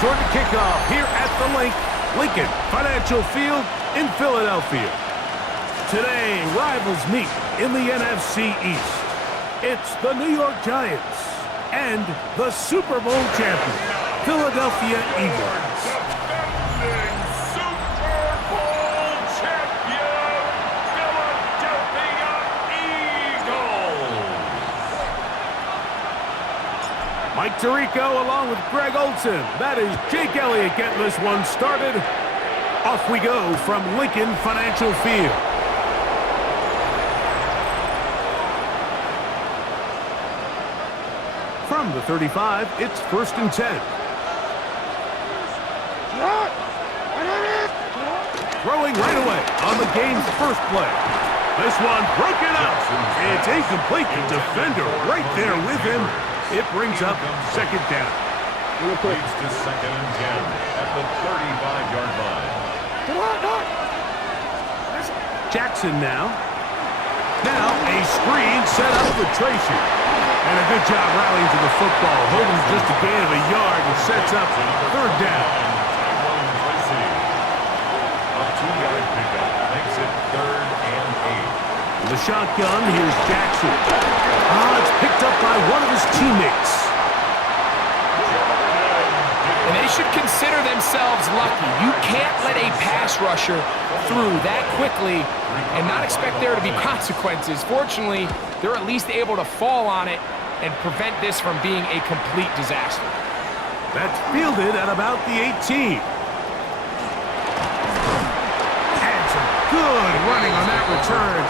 toward the kickoff here at the Lincoln Financial Field in Philadelphia. Today, rivals meet in the NFC East. It's the New York Giants and the Super Bowl champion, Philadelphia Eagles. Defending Super Bowl champion, Philadelphia Eagles. Mike Tirico along with Greg Olson. That is Jake Elliott getting this one started. Off we go from Lincoln Financial Field. From the 35, it's 1st and 10. Throwing right away on the game's first play. This one broken up. It's incomplete. The defender right there with him. It brings up 2nd down. Leads to 2nd and 10 at the 35-yard line. Jackson now. Now a screen set up for Tracy. And a good job rallying to the football. Holding just a gain of a yard and sets up 3rd down. A 2-yard pickup makes it 3rd and 8. The shotgun, here's Jackson. It's picked up by one of his teammates. And they should consider themselves lucky. You can't let a pass rusher through that quickly and not expect there to be consequences. Fortunately, they're at least able to fall on it and prevent this from being a complete disaster. That's fielded at about the 18. And some good running on that return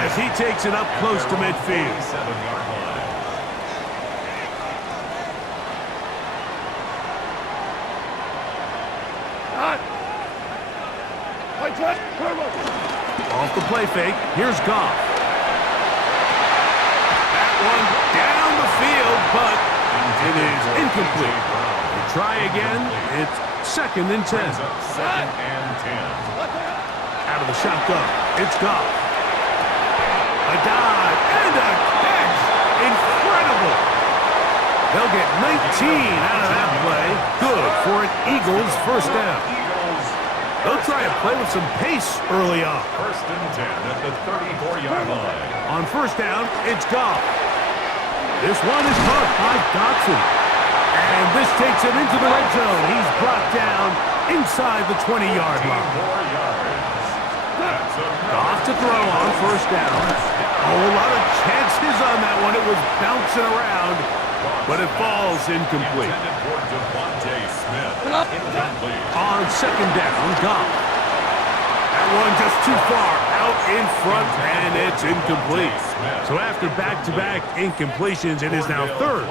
as he takes it up close to midfield. 7-yard line. Off the play fake, here's Goff. That one down the field, but it is incomplete. They try again, it's 2nd and 10. 2nd and 10. Out of the shotgun, it's Goff. A dive and a catch. Incredible. They'll get 19 out of that play. Good for an Eagles 1st down. They'll try and play with some pace early on. 1st and 10 at the 34-yard line. On 1st down, it's Goff. This one is caught by Dotson. And this takes him into the red zone. He's brought down inside the 20-yard line. 4 yards. Goff to throw on 1st down. A whole lot of chances on that one. It was bouncing around, but it falls incomplete. Intended for Devontae Smith. Incomplete. On 2nd down, Goff. That one just too far out in front, and it's incomplete. So after back-to-back incompletions, it is now 3rd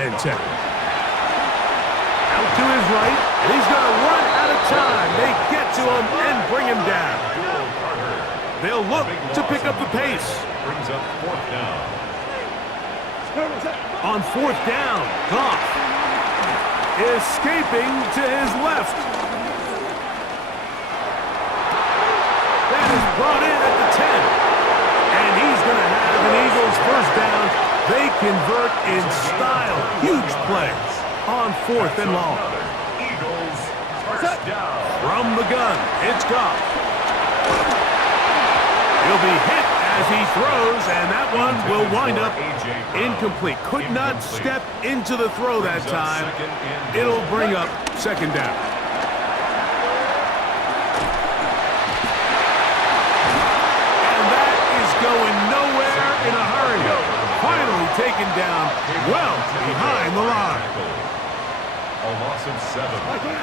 and 10. Out to his right, and he's going to run out of time. They get to him and bring him down. They'll look to pick up the pace. Brings up 4th down. On 4th down, Goff escaping to his left. That is brought in at the 10. And he's going to have an Eagles 1st down. They convert in style. Huge play on 4th and long. Eagles 1st down. From the gun, it's Goff. He'll be hit as he throws, and that one will wind up incomplete. Could not step into the throw that time. It'll bring up 2nd down. And that is going nowhere in a hurry. Finally taken down well behind the line. A loss of 7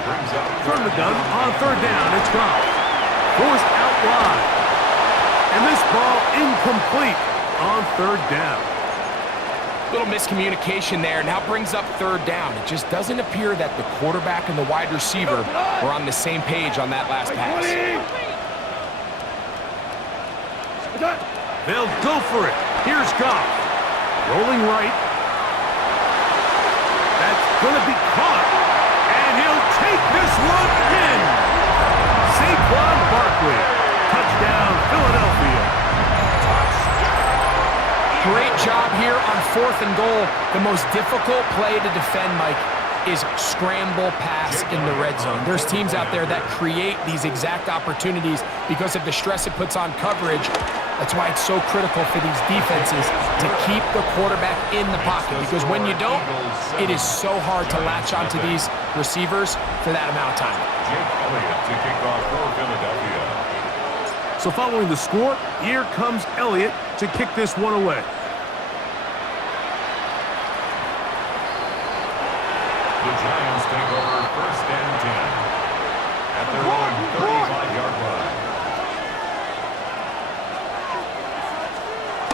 brings up From the gun on 3rd down, it's Goff. Forced out wide. And this ball incomplete on 3rd down. Little miscommunication there. Now brings up 3rd down. It just doesn't appear that the quarterback and the wide receiver were on the same page on that last pass. They'll go for it. Here's Goff. Rolling right. That's going to be caught. And he'll take this one in. Saquon Barkley. Touchdown, Philadelphia. Great job here on 4th and goal. The most difficult play to defend, Mike. is scramble pass in the red zone. There's teams out there that create these exact opportunities because of the stress it puts on coverage. That's why it's so critical for these defenses to keep the quarterback in the pocket, because when you don't, it is so hard to latch onto these receivers for that amount of time. Jake Elliott to kick off for Philadelphia. So following the score, here comes Elliott to kick this one away. The Giants take over 1st and 10 at their own 35-yard line.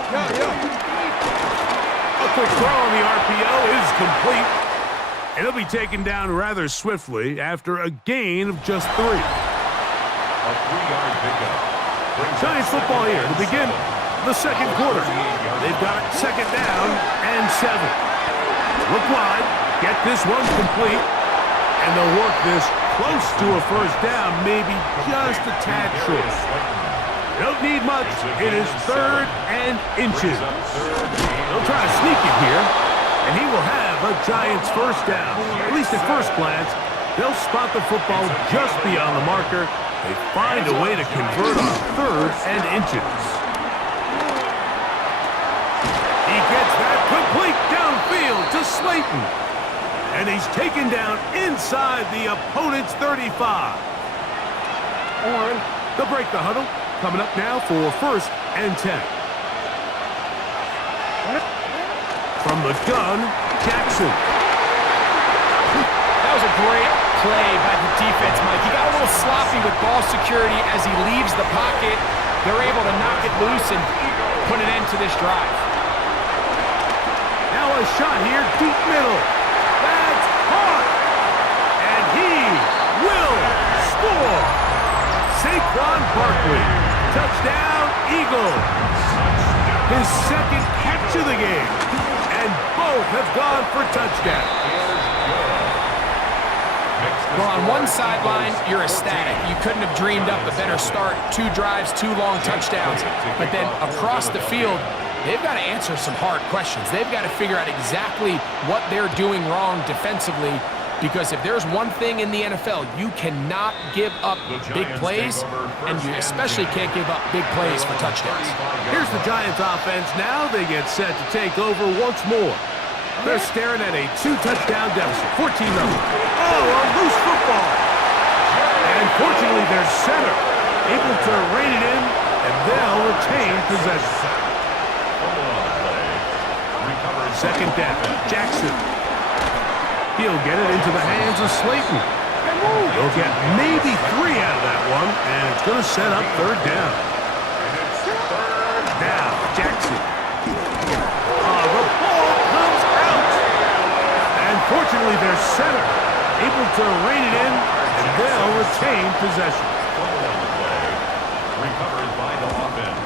A quick throw on the RPO is complete. And it'll be taken down rather swiftly after a gain of just 3. A 3-yard pickup. Giants football here to begin the second quarter. They've got it 2nd down and 7. Look wide, get this one complete, and they'll work this close to a 1st down, maybe just a tad short. They don't need much. It is 3rd and inches. They'll try to sneak it here, and he will have a Giants 1st down. At least at first glance, they'll spot the football just beyond the marker. They find a way to convert on 3rd and inches. He gets that complete downfield to Slayton. And he's taken down inside the opponent's 35. They'll break the huddle. Coming up now for 1st and 10. From the gun, Jackson. That was a great play by the defense, Mike. He got a little sloppy with ball security as he leaves the pocket. They're able to knock it loose and put an end to this drive. Now a shot here, deep middle. That's caught. And he will score. Saquon Barkley. Touchdown, Eagles. His 2nd catch of the game. And both have gone for touchdowns. Well, on one sideline, you're ecstatic. You couldn't have dreamed up a better start. 2 drives, 2 long touchdowns. But then across the field, they've got to answer some hard questions. They've got to figure out exactly what they're doing wrong defensively, because if there's one thing in the NFL, you cannot give up big plays, and you especially can't give up big plays for touchdowns. Here's the Giants offense now. They get set to take over once more. They're staring at a 2-touchdown deficit, 14-0. Oh, a loose football. And fortunately, their center able to rein it in, and they'll retain possession. 2nd down, Jackson. He'll get it into the hands of Slayton. They'll get maybe 3 out of that one, and it's going to set up 3rd down. Now, Jackson. The ball comes out. And fortunately, their center able to rein it in, and they'll retain possession. Recovered by the offense.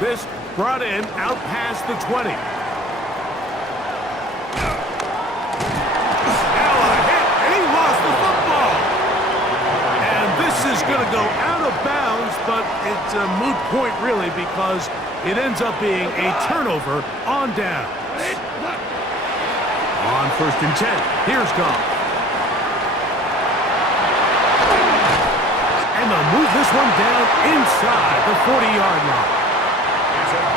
This brought in out past the 20. Now a hit, and he lost the football. And this is going to go out of bounds, but it's a moot point really, because it ends up being a turnover on down. On 1st and 10, here's Goff. And they'll move this one down inside the 40-yard line.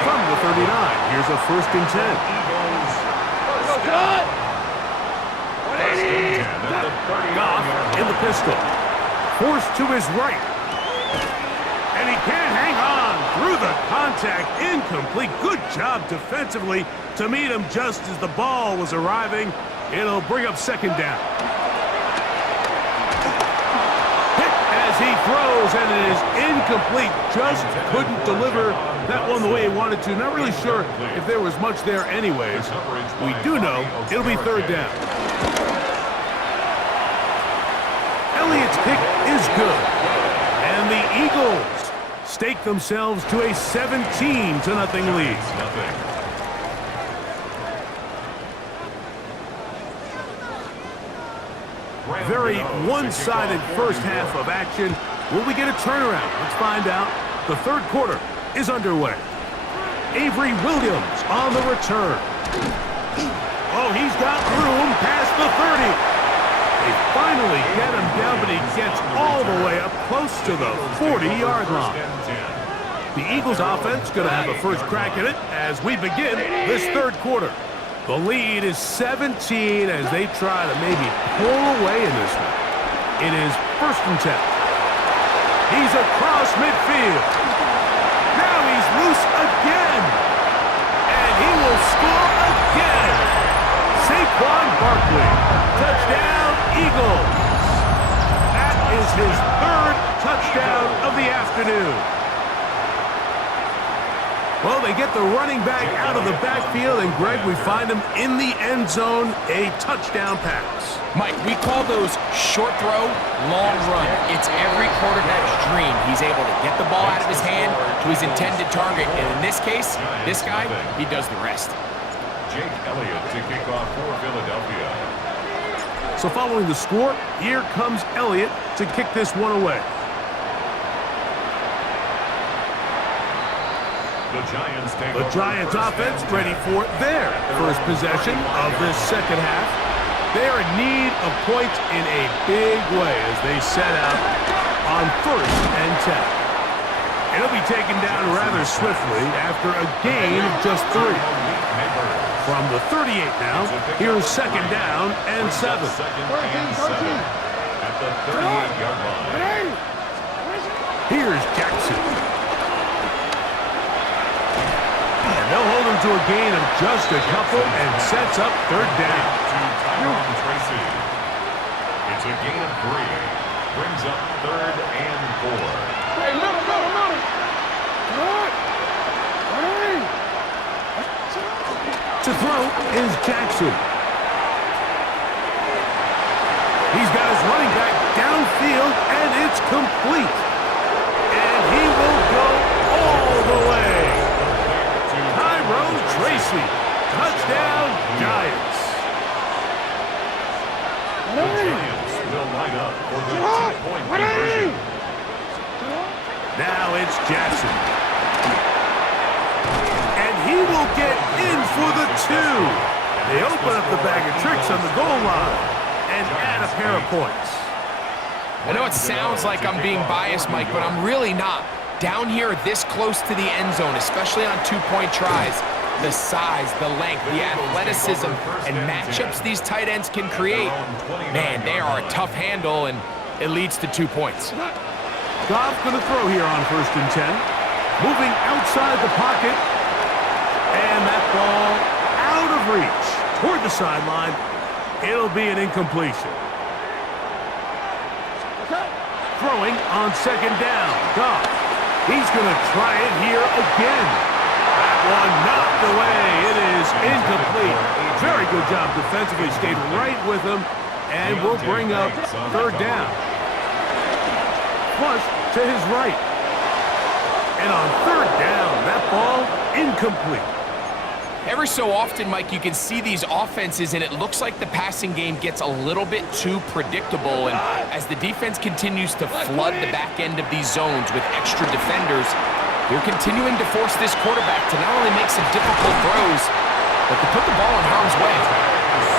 From the 39, here's a 1st and 10. Goff in the pistol. Forced to his right. And he can't hang on through the contact. Incomplete. Good job defensively to meet him just as the ball was arriving. It'll bring up 2nd down. As he throws, and it is incomplete. Just couldn't deliver that one the way he wanted to. Not really sure if there was much there anyways. We do know it'll be 3rd down. Elliott's kick is good. And the Eagles stake themselves to a 17-0 lead. Very one-sided first half of action. Will we get a turnaround? Let's find out. The 3rd quarter is underway. Avery Williams on the return. Oh, he's got room past the 30. They finally get him down, but he gets all the way up close to the 40-yard line. The Eagles offense going to have a first crack at it as we begin this third quarter. The lead is 17 as they try to maybe pull away in this one. It is 1st and 10. He's across midfield. Now he's loose again. And he will score again. Saquon Barkley. Touchdown, Eagles. That is his 3rd touchdown of the afternoon. Well, they get the running back out of the backfield, and Greg, we find him in the end zone, a touchdown pass. Mike, we call those short throw, long run. It's every quarterback's dream. He's able to get the ball out of his hand to his intended target, and in this case, this guy, he does the rest. Jake Elliott to kick off for Philadelphia. So following the score, here comes Elliott to kick this one away. The Giants offense ready for their first possession of this second half. They are in need of points in a big way as they set out on 1st and 10. It'll be taken down rather swiftly after a gain of just 3. From the 38 now, here's 2nd down and 7. At the 38-yard line. Here's Jackson. And they'll hold him to a gain of just a couple and sets up 3rd down. Tracy. It's a gain of 3. Brings up 3rd and 4. Hey, middle. Good. Hey. To throw is Jackson. He's got his running back downfield, and it's complete. And he will go all the way. Tracy, touchdown, Giants. The Giants will line up for the 2-point conversion. Now it's Jackson. And he will get in for the 2. They open up the bag of tricks on the goal line and add a pair of points. I know it sounds like I'm being biased, Mike, but I'm really not. Down here this close to the end zone, especially on 2-point tries, the size, the length, the athleticism, and matchups these tight ends can create, man, they are a tough handle, and it leads to 2 points. Goff going to throw here on 1st and 10. Moving outside the pocket. And that ball out of reach toward the sideline. It'll be an incompletion. Throwing on 2nd down. Goff. He's going to try it here again. That one knocked away. It is incomplete. Very good job defensively. Stayed right with him. And will bring up 3rd down. Flush to his right. And on 3rd down, that ball incomplete. Every so often, Mike, you can see these offenses, and it looks like the passing game gets a little bit too predictable. And as the defense continues to flood the back end of these zones with extra defenders, they're continuing to force this quarterback to not only make some difficult throws, but to put the ball in harm's way.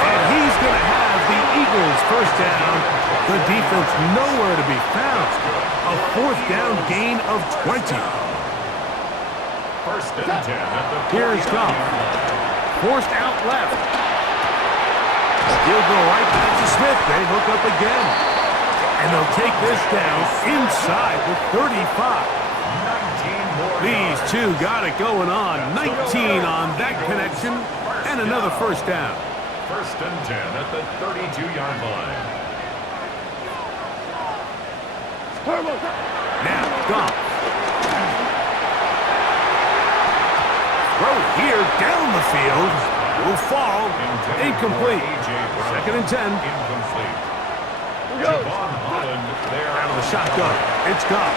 And he's going to have the Eagles first down. The defense nowhere to be found. A 4th down gain of 20. 1st and 10 at the Here's Goff. Forced out left. He'll go right back to Smith. They hook up again. And they'll take this down inside the 35. These two got it going on. 19 on that connection. And another first down. 1st and 10 at the 32-yard line. Now, Goff. Throw here down the field. Will fall. Incomplete. 2nd and 10. Incomplete. Javon Holland there. Out of the shotgun. It's Goff.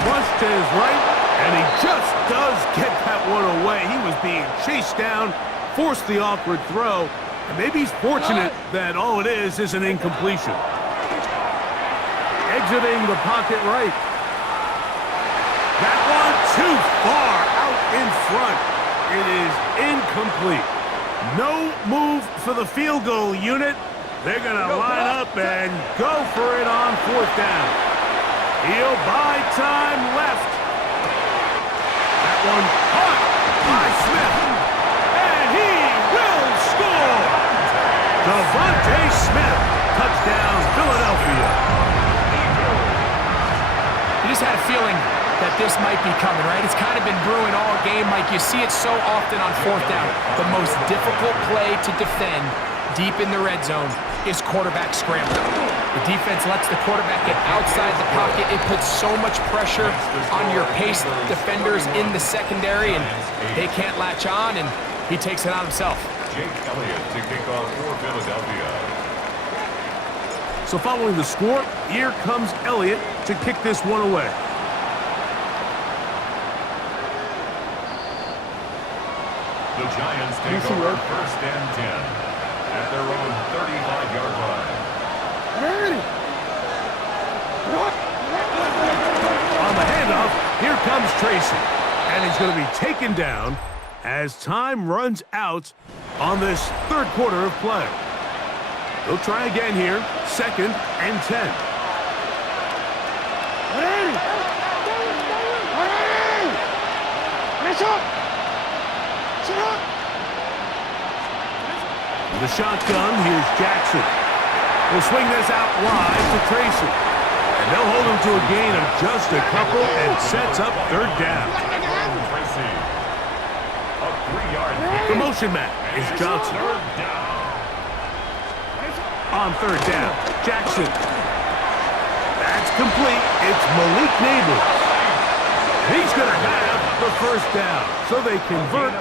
Flush to his right. And he just does get that one away. He was being chased down. Forced the awkward throw. And maybe he's fortunate that all it is an incompletion. Exiting the pocket right. That one too far out in front. it is incomplete. No move for the field goal unit. They're going to line up and go for it on 4th down. He'll buy time left. That one caught by Smith. And he will score. Devontae Smith. Touchdown, Philadelphia. You just had a feeling that this might be coming, right? It's kind of been brewing all game, Mike. You see it so often on 4th down. The most difficult play to defend deep in the red zone is quarterback scramble. The defense lets the quarterback get outside the pocket. It puts so much pressure on your paced defenders in the secondary, and they can't latch on, and he takes it on himself. Jake Elliott to kick off for Philadelphia. So following the score, here comes Elliott to kick this one away. The Giants take over 1st and 10 at their own 35-yard line. On the handoff, here comes Tracy. And he's going to be taken down as time runs out on this 3rd quarter of play. They'll try again here, 2nd and 10. The shotgun, here's Jackson. He'll swing this out wide to Tracy. And they'll hold him to a gain of just a couple and sets up 3rd down. Tracy. A 3-yard The motion man is Johnson. On 3rd down, Jackson. That's complete. It's Malik Neighbors. He's going to have the 1st down. So they convert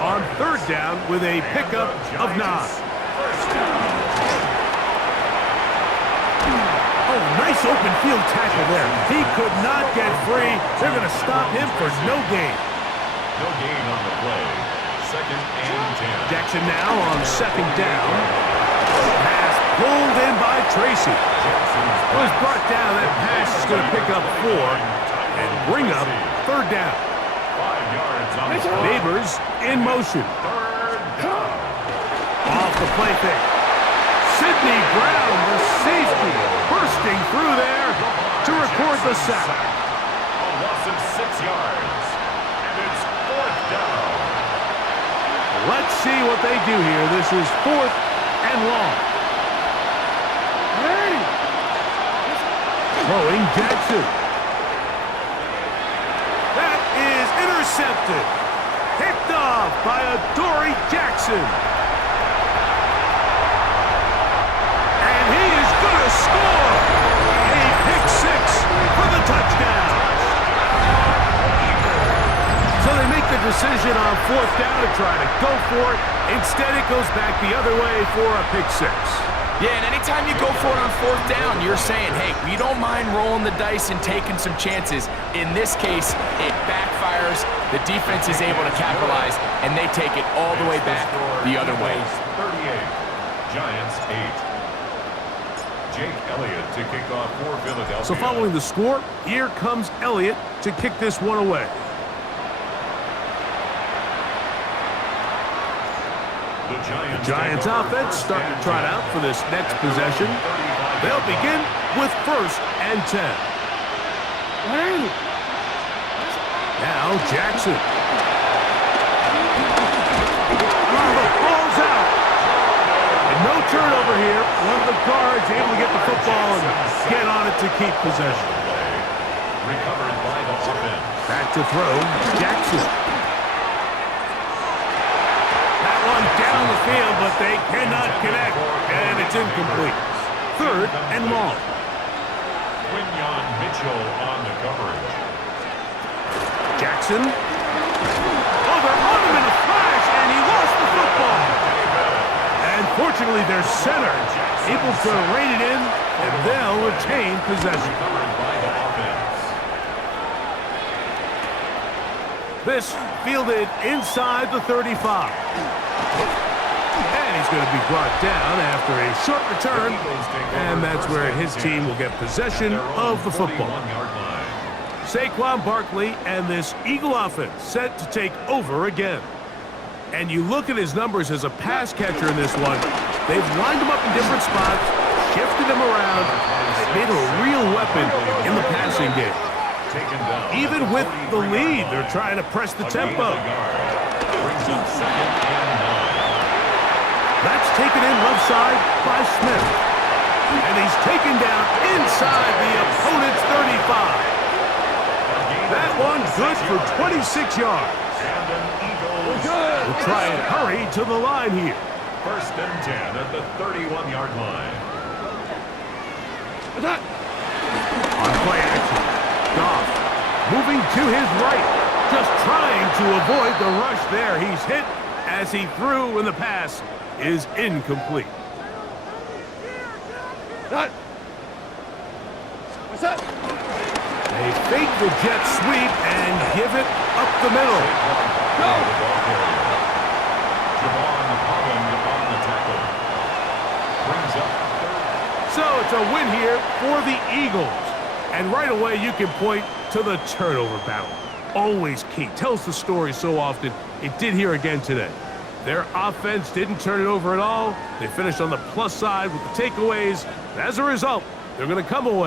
on 3rd down with a pickup of 9. Oh, nice open field tackle there. He could not get free. They're going to stop him for no gain. No gain on the play. 2nd and 10. Jackson now on 2nd down. Pass pulled in by Tracy. It was brought down. That pass is going to pick up 4 and bring up 3rd down. 5 yards on the play. Neighbors in motion. 3rd down. Off the play fake. Sidney Brown, the safety, bursting through there to record the sack. A loss of 6 yards. And it's 4th down. Let's see what they do here. This is 4th and long. Throwing Jackson. That is intercepted. Picked off by Adoree Jackson. And he is going to score. A pick 6 for the touchdown. So they make the decision on 4th down to try to go for it. Instead, it goes back the other way for a pick 6. Yeah, and anytime you go for it on 4th down, you're saying, hey, we don't mind rolling the dice and taking some chances. In this case, it backfires. The defense is able to capitalize, and they take it all the way back the other way. 38. Giants 8. Jake Elliott to kick off for Philadelphia. So following the score, here comes Elliott to kick this one away. The Giants offense starting to trot out for this next possession. They'll begin with 1st and 10. Now Jackson. The ball's out. And no turnover here. One of the guards able to get the football and get on it to keep possession. Recovered by the offense. Back to throw, Jackson. That one down the field, but they cannot connect, and it's incomplete. 3rd and long. Quinyon Mitchell on the coverage. Jackson. Oh, they're on him in a flash, and he lost the football. And fortunately, their center able to rein it in, and they'll retain possession. Recovered by the offense. This fielded inside the 35. And he's going to be brought down after a short return, and that's where his team will get possession of the football. Saquon Barkley and this Eagle offense set to take over again. And you look at his numbers as a pass catcher in this one. They've lined him up in different spots, shifted him around, and made him a real weapon in the passing game. Taken down. Even with the lead, they're trying to press the tempo. Brings up 2nd and 9. That's taken in left side by Smith. And he's taken down inside the opponent's 35. That one good for 26 yards. And an Eagles. We'll try and hurry to the line here. 1st and 10 at the 31-yard line. On play action, Goff moving to his right, just trying to avoid the rush there. He's hit as he threw, and the pass is incomplete. What's that? They fake the jet sweep and give it up the middle. Javon Holland on the tackle. Brings up 3rd. So it's a win here for the Eagles. And right away you can point to the turnover battle. Always key. Tells the story so often. It did here again today. Their offense didn't turn it over at all. They finished on the plus side with the takeaways. As a result, they're going to come away